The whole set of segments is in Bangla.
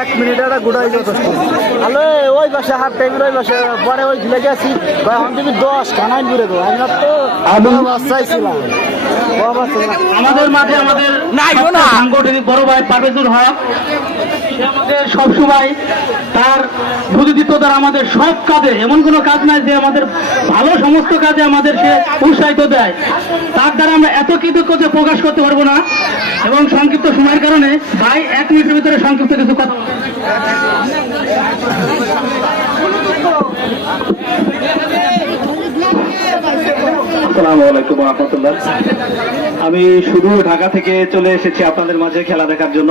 এক মিনিট একটা গোটাই যথেষ্ট। হ্যালো ওই পাশে হাফ টাইমের ওই পাশে পরে ওই ঝুলে গেছি। এখন তুমি দশ কানাই ঘুরে দেবো আমি তো আমি চাইছিলাম। আমাদের মাঝে আমাদের সাংগঠনিক বড় ভাই পারভেজুর হক। সে আমাদের সবসময় তার বুদ্ধিত্বতার আমাদের সব কাজে, এমন কোনো কাজ নাই যে আমাদের ভালো সমস্ত কাজে আমাদের সে উৎসাহিত দেয়। তার দ্বারা আমরা এত কৃতজ্ঞতা প্রকাশ করতে পারব না। এবং সংক্ষিপ্ত সময়ের কারণে ভাই এক মিনিটের ভিতরে সংক্ষিপ্ত কিছু কথা আসসালামু আলাইকুম আমি শুধু ঢাকা থেকে চলে এসেছি আপনাদের মাঝে খেলা দেখার জন্য।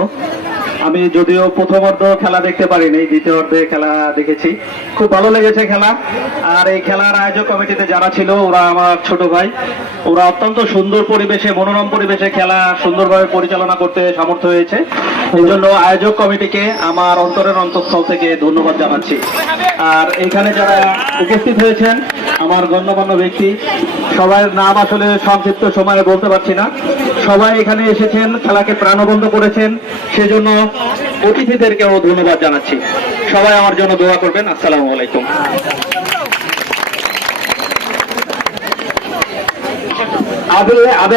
আমি যদিও প্রথম অর্ধ খেলা দেখতে পারিনি, দ্বিতীয় অর্ধে খেলা দেখেছি। খুব ভালো লেগেছে খেলা। আর এই খেলার আয়োজক কমিটিতে যারা ছিল, ওরা আমার ছোট ভাই। ওরা অত্যন্ত সুন্দর পরিবেশে, মনোরম পরিবেশে খেলা সুন্দরভাবে পরিচালনা করতে সামর্থ্য হয়েছে। এই জন্য আয়োজক কমিটিকে আমার অন্তরের অন্তঃস্থল থেকে ধন্যবাদ জানাচ্ছি। আর এখানে যারা উপস্থিত হয়েছেন, আমার গণ্যমান্য ব্যক্তি, সবার নাম আসলে সংক্ষিপ্ত সময়ে বলতে পারছি না। সবাই এখানে এসেছেন, খেলাকে প্রাণবন্ত করেছেন, সেজন্য অতিথিদেরকেও ধন্যবাদ জানাচ্ছি। সবাই আমার জন্য দোয়া করবেন, আসসালামু আলাইকুম।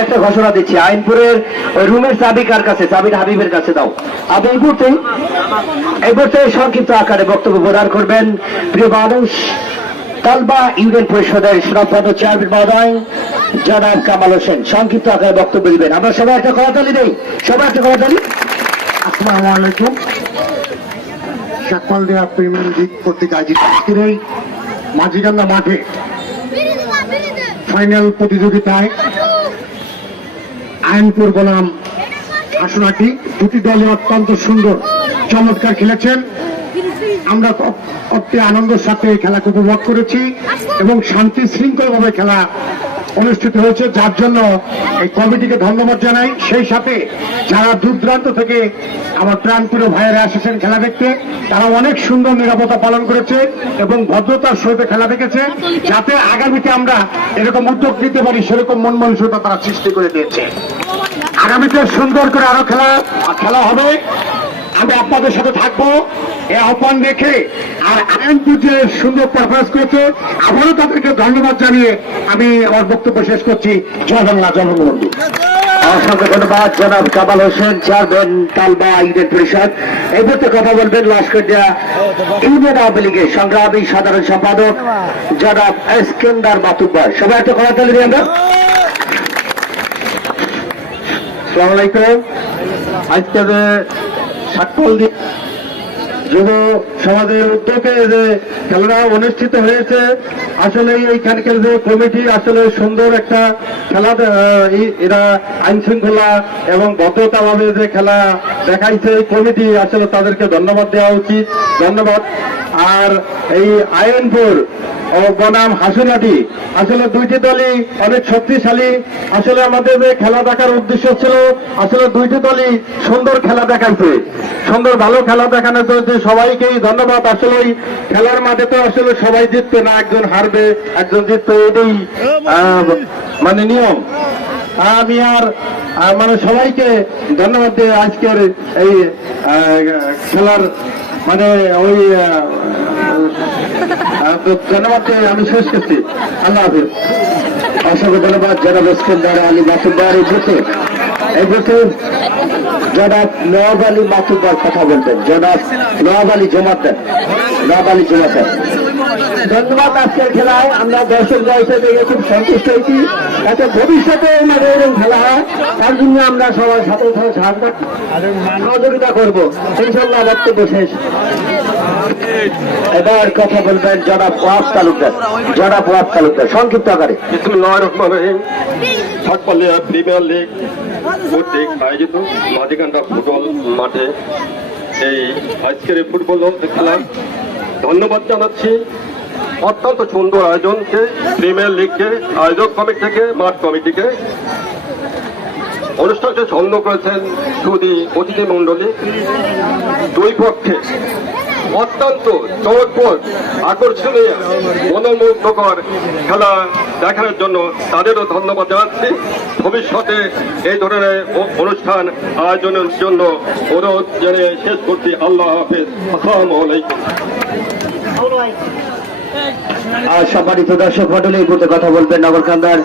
একটা ঘোষণা আইনপুরের রুমের কাছে? হাবিবের কাছে দাও। সংক্ষিপ্ত আকারে বক্তব্য প্রদান করবেন পরিষদের জনাব কামাল হোসেন। সংক্ষিপ্ত আকারে বক্তব্য দিবেন। আমরা সবাই একটা করতালি দেই সবাই একটা করতালি আসসালামু আলাইকুম। শাকপাল দেয়া প্রিমিয়ার লিগ কর্তৃক আয়োজিত আজকের এই মাঝিকান্দা মাঠে ফাইনাল প্রতিযোগিতায় আইনপুর বনাম আসনাটি দুটি দলই অত্যন্ত সুন্দর, চমৎকার খেলেছেন। আমরা অ- অতি আনন্দের সাথে খেলাকে উপভোগ করেছি এবং শান্তি শৃঙ্খলভাবে খেলা অনুষ্ঠিত হয়েছে। যার জন্য এই কমিটিকে ধন্যবাদ জানাই। সেই সাথে যারা দূর দূরান্ত থেকে আমার প্রাণপ্রিয় ভাইয়েরা এসেছেন খেলা দেখতে, তারা অনেক সুন্দর নিরাপত্তা পালন করেছে এবং ভদ্রতার সহিত খেলা দেখেছে, যাতে আগামীতে আমরা এরকম উদ্যোগ নিতে পারি, সেরকম মন মানসিকতা তারা সৃষ্টি করে দিয়েছে। আগামীতে সুন্দর করে আরও খেলা খেলা হবে। আমি আপনাদের সাথে থাকব। আহ্বান রেখে আর আইনপুর যে সুন্দর পারফরমেন্স করেছে, আবারও তাদেরকে ধন্যবাদ জানিয়ে আমি আমার বক্তব্য শেষ করছি। জয় বাংলা অসংখ্য ধন্যবাদ, জনাব কামাল হোসেন, চেয়ারম্যান তালবা পরিষদ। এই মুহূর্তে কথা বলবেন ইউনিয়ন আওয়ামী লীগের সংগ্রামী সাধারণ সম্পাদক জনাব এসকেন্দার সবাই একটা কথা তুলে আমরা। আজকে যে সাক্ষল দিয়ে যুব সমাজের উদ্যোগে যে খেলাটা অনুষ্ঠিত হয়েছে, আসলে এইখানকার যে কমিটি আসলে সুন্দর একটা খেলা এরা আইন শৃঙ্খলা এবং ভদ্রতা ভাবে যে খেলা দেখাইছে এই কমিটি, আসলে তাদেরকে ধন্যবাদ দেওয়া উচিত। ধন্যবাদ। আর এই আয়নপুর বনাম হাসুনাটি। আসলে দুইটি দলই অনেক শক্তিশালী। আসলে আমাদের যে খেলা দেখার উদ্দেশ্য ছিল, আসলে দুইটি দলই সুন্দর খেলা দেখাইছে। সুন্দর ভালো খেলা দেখানোর জন্য সবাইকেই ধন্যবাদ। আসলে খেলার মাঠে তো আসলে সবাই জিতবে না, একজন হারবে, একজন জিতবে, এটাই মানে নিয়ম। আমি আর মানে সবাইকে ধন্যবাদ দিয়ে আজকের এই খেলার মানে ওই ধন্যবাদ, আমি শেষ করছি। আল্লাহ হাফিজ। অসংখ্য ধন্যবাদ, জনাব দ্বারা আলী মাতুব্বার এই বুথে এই বুথে নওয়াব আলী কথা বলতেন জনাব নওয়াব আলী জমাতেন নওয়াব আলী জমাতেন ধন্যবাদ। আজকের খেলায়। আমরা দর্শক হিসেবে দেখে খুব সন্তুষ্ট হয়েছি। যাতে ভবিষ্যতে আমাদের এরকম খেলা হয়। তার জন্য আমরা সবার সাথে সাথে সাহায্য সহযোগিতা করব। ইনশাল্লাহ বক্তব্য শেষ। এবার কথা বলবেন জনাব ওয়াব তালুকদার। জনাব ওয়াব তালুকদার সংক্ষিপ্ত আকারে। প্রিমিয়ার লিগ কর্তৃক আয়োজিত মাঝিকান্ডা ফুটবল মাঠে এই আজকের ফুটবল খেলা ধন্যবাদ জানাচ্ছি। অত্যন্ত সুন্দর আয়োজনকে, প্রিমিয়ার লিগকে, আয়োজক কমিটি থেকে, মাঠ কমিটিকে। অনুষ্ঠানটি ছন্দ করেছেন সুদী অতিথি মণ্ডলী। দুই পক্ষে অত্যন্ত চমকপ্রদ, আকর্ষণীয়, মনোমুগ্ধকর খেলা দেখানোর জন্য তাদেরও ধন্যবাদ জানাচ্ছি। ভবিষ্যতে এই ধরনের অনুষ্ঠান আয়োজনের জন্য অনুরোধ জেনে শেষ করছি। আল্লাহ হাফেজ। আসসালামু আলাইকুম। সম্মানিত দর্শক মন্ডলী এই মুহূর্তে কথা বলবেন নগরকান্দার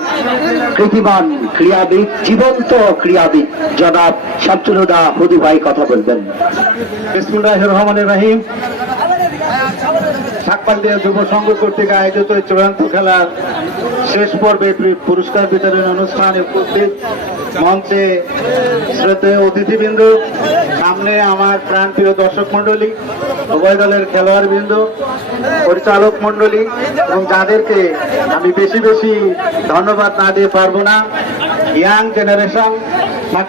কৃতিমান ক্রীড়াবিদ, জীবন্ত ক্রীড়াবিদ, জনাব শামসুলুদা হুদি ভাই কথা বলবেন। বিসমুল্লাহ রহমান রাহিম। শাকপালদিয়া যুব সংঘ কর্তৃক আয়োজিত চূড়ান্ত খেলার শেষ পর্বে পুরস্কার বিতরণ অনুষ্ঠানে উপস্থিত মঞ্চে শ্রদ্ধেয় অতিথিবৃন্দ সামনে আমার প্রাণপ্রিয় দর্শক মন্ডলী উভয় দলের খেলোয়াড় বৃন্দ পরিচালক মন্ডলী এবং যাদেরকে আমি বেশি বেশি ধন্যবাদ না দিয়ে পারব না, ইয়াং জেনারেশন